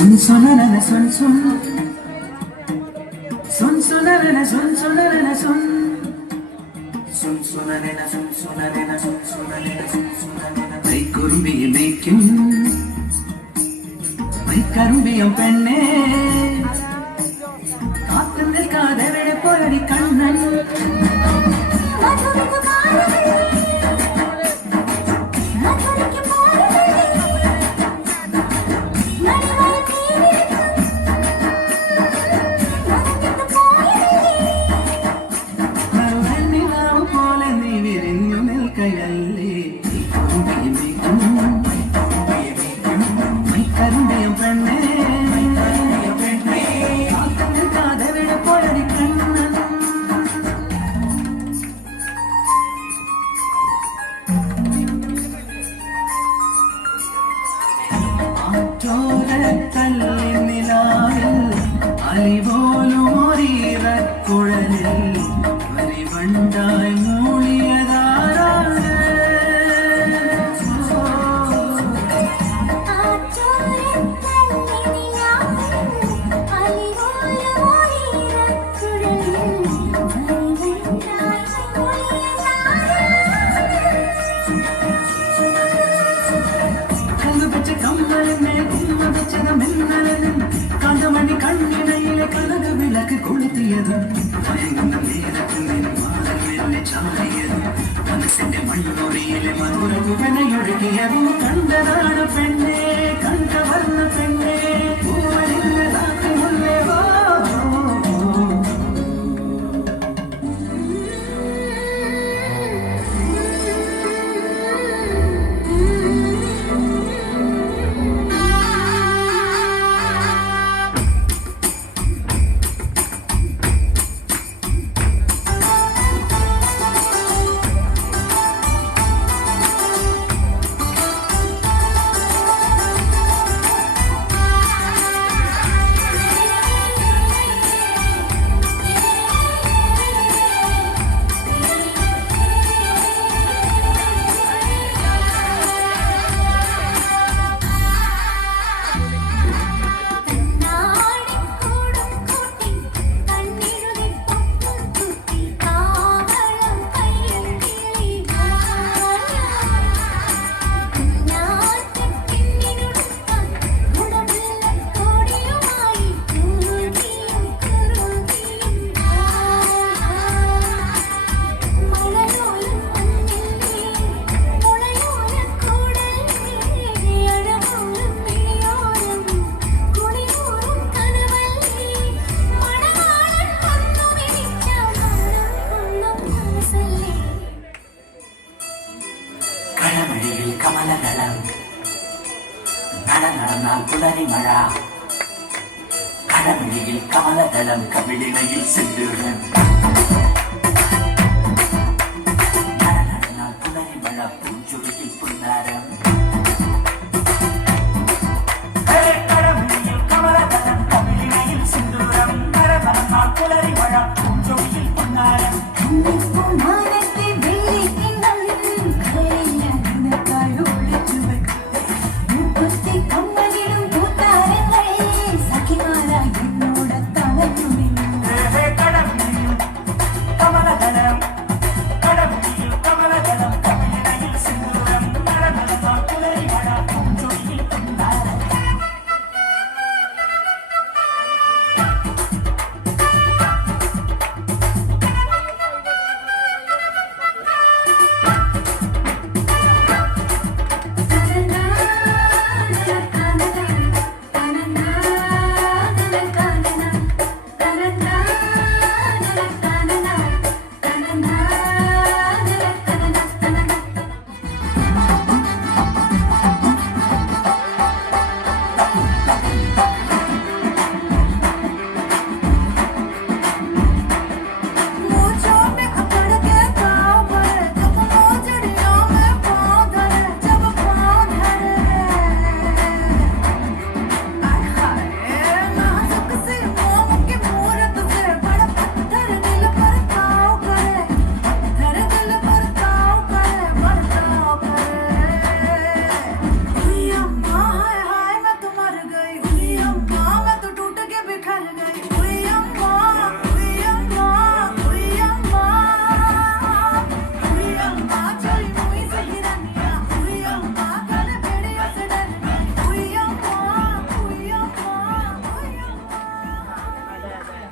Son sonarana son son son sonarana son sonarana son son sonarana son sonarana son sonarana son sonarana மை குறும்பியை மேய்க்கும் மை கரும்பியம் பெண்ணே காத்து நிற்காத விட போயடி கண்ணன் അലിപോലും ഒരീറക്കുഴലിൽ വരിവണ്ടായി മൂളിയതാരാണ് കണ്ടുവച്ച കമ്മലിനെ കുമ്മവച്ചത് മിന്നലനും കാന്തമണി കണ്ണിണയിലെ കനക വിളക്ക് കൊളുത്തിയതും മയങ്ങുന്ന നേരത്തിൽ നിന്ന് മാറമെന്നെ ചാടിയതും മനസ്സിന്റെ മണ്ണൊറിയിലെ മധുര കുവനയൊഴുകിയതും കണ്ടതാണ് പെണ്ണെ കണ്ടവർന്ന പെണ്ണെ പൂവലിന്നതാക്കി മുല്ലേവോ കടമഴിയിൽ കമലദളം നടന്നാൽ പുലരി മഴ കടമഴിയിൽ കമലദളം കവിളിണയിൽ സിന്ദൂരം